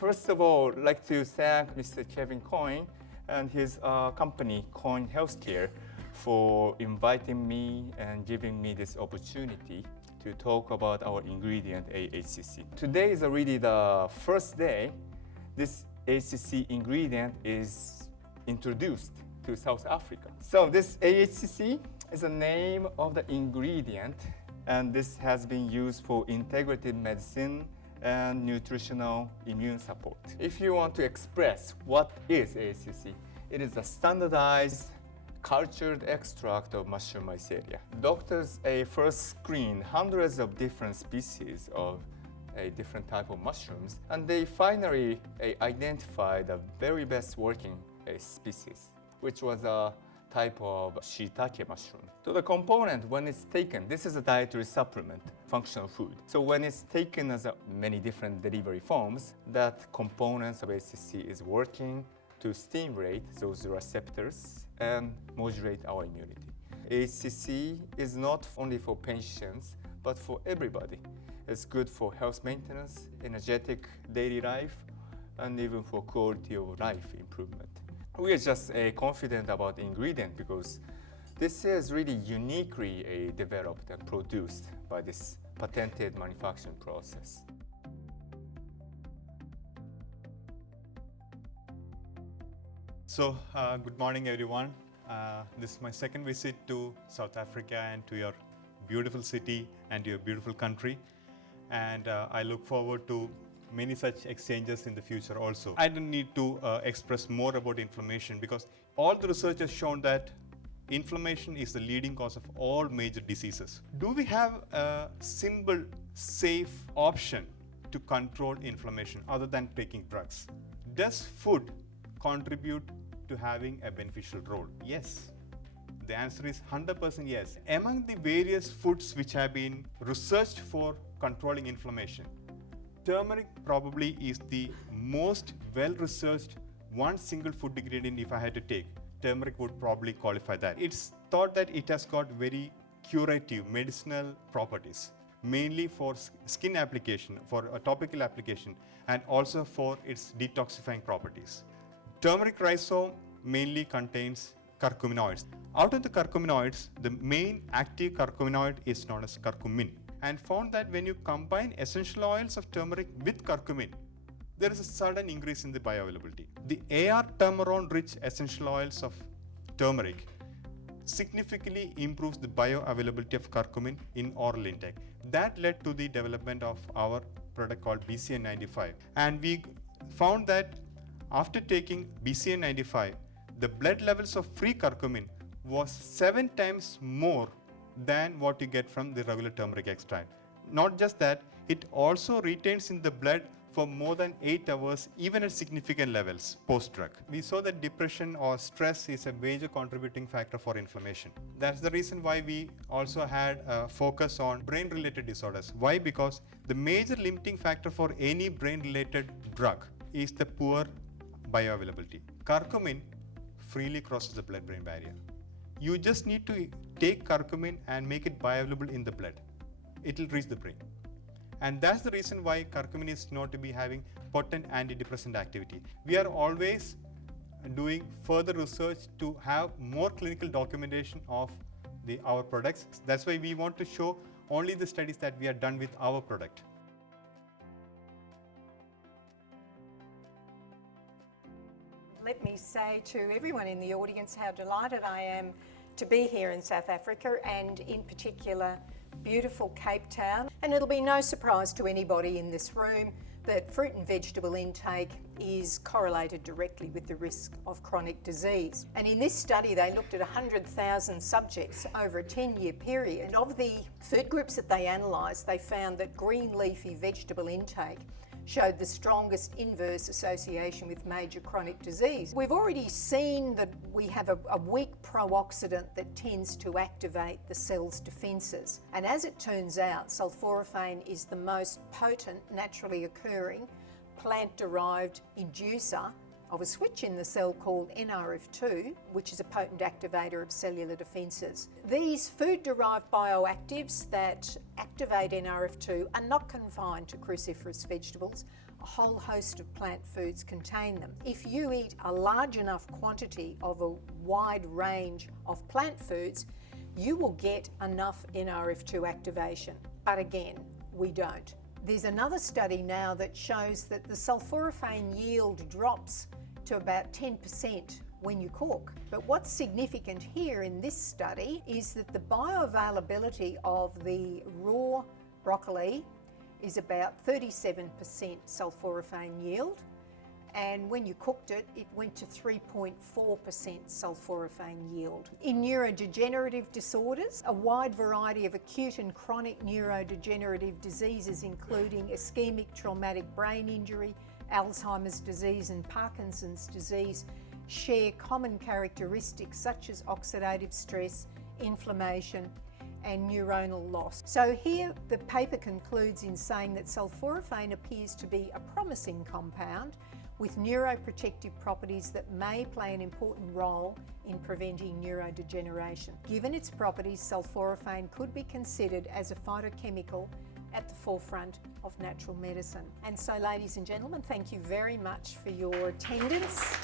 First of all, I'd like to thank Mr. Kevin Coyne and his company, Coyne Healthcare, for inviting me and giving me this opportunity to talk about our ingredient AHCC. Today is already the first day this AHCC ingredient is introduced to South Africa. So this AHCC is the name of the ingredient, and this has been used for integrative medicine and nutritional immune support. If you want to express what is AHCC, it is a standardized cultured extract of mushroom mycelia. Doctors first screen hundreds of different species of a different type of mushrooms, and they finally identified the very best working species, which was a type of shiitake mushroom. So the component, when it's taken, this is a dietary supplement, functional food. So when it's taken as many different delivery forms, that components of AHCC is working to stimulate those receptors and modulate our immunity. AHCC is not only for patients, but for everybody. It's good for health maintenance, energetic daily life, and even for quality of life improvement. We are just confident about the ingredient because this is really uniquely developed and produced by this patented manufacturing process. So, good morning everyone. This is my second visit to South Africa and to your beautiful city and to your beautiful country. And I look forward to many such exchanges in the future also. I don't need to express more about inflammation because all the research has shown that inflammation is the leading cause of all major diseases. Do we have a simple, safe option to control inflammation other than taking drugs? Does food contribute to having a beneficial role? Yes. The answer is 100% yes. Among the various foods which have been researched for controlling inflammation, turmeric probably is the most well-researched one single food ingredient. If I had to take, turmeric would probably qualify that. It's thought that it has got very curative medicinal properties, mainly for skin application, for a topical application, and also for its detoxifying properties. Turmeric rhizome mainly contains curcuminoids. Out of the curcuminoids, the main active curcuminoid is known as curcumin, and found that when you combine essential oils of turmeric with curcumin, there is a sudden increase in the bioavailability. The AR turmeron rich essential oils of turmeric significantly improves the bioavailability of curcumin in oral intake. That led to the development of our product called BCN95, and we found that after taking BCN95, the blood levels of free curcumin was 7 times more than what you get from the regular turmeric extract. Not just that, it also retains in the blood for more than 8 hours, even at significant levels post-drug. We saw that depression or stress is a major contributing factor for inflammation. That's the reason why we also had a focus on brain-related disorders. Why? Because the major limiting factor for any brain-related drug is the poor bioavailability. Curcumin freely crosses the blood-brain barrier. You just need to take curcumin and make it bioavailable in the blood. It will reach the brain. And that's the reason why curcumin is known to be having potent antidepressant activity. We are always doing further research to have more clinical documentation of our products. That's why we want to show only the studies that we are done with our product. Let me say to everyone in the audience how delighted I am to be here in South Africa, and in particular beautiful Cape Town. And it'll be no surprise to anybody in this room that fruit and vegetable intake is correlated directly with the risk of chronic disease. And in this study they looked at 100,000 subjects over a 10-year period. And of the food groups that they analysed, they found that green leafy vegetable intake showed the strongest inverse association with major chronic disease. We've already seen that we have a weak pro-oxidant that tends to activate the cell's defences. And as it turns out, sulforaphane is the most potent, naturally occurring, plant-derived inducer of a switch in the cell called NRF2, which is a potent activator of cellular defences. These food-derived bioactives that activate NRF2 are not confined to cruciferous vegetables. A whole host of plant foods contain them. If you eat a large enough quantity of a wide range of plant foods, you will get enough NRF2 activation. But again, we don't. There's another study now that shows that the sulforaphane yield drops to about 10% when you cook. But what's significant here in this study is that the bioavailability of the raw broccoli is about 37% sulforaphane yield, and when you cooked it, it went to 3.4% sulforaphane yield. In neurodegenerative disorders, a wide variety of acute and chronic neurodegenerative diseases, including ischemic traumatic brain injury, Alzheimer's disease and Parkinson's disease, share common characteristics such as oxidative stress, inflammation, and neuronal loss. So here the paper concludes in saying that sulforaphane appears to be a promising compound with neuroprotective properties that may play an important role in preventing neurodegeneration. Given its properties, sulforaphane could be considered as a phytochemical at the forefront of natural medicine. And so, ladies and gentlemen, thank you very much for your attendance.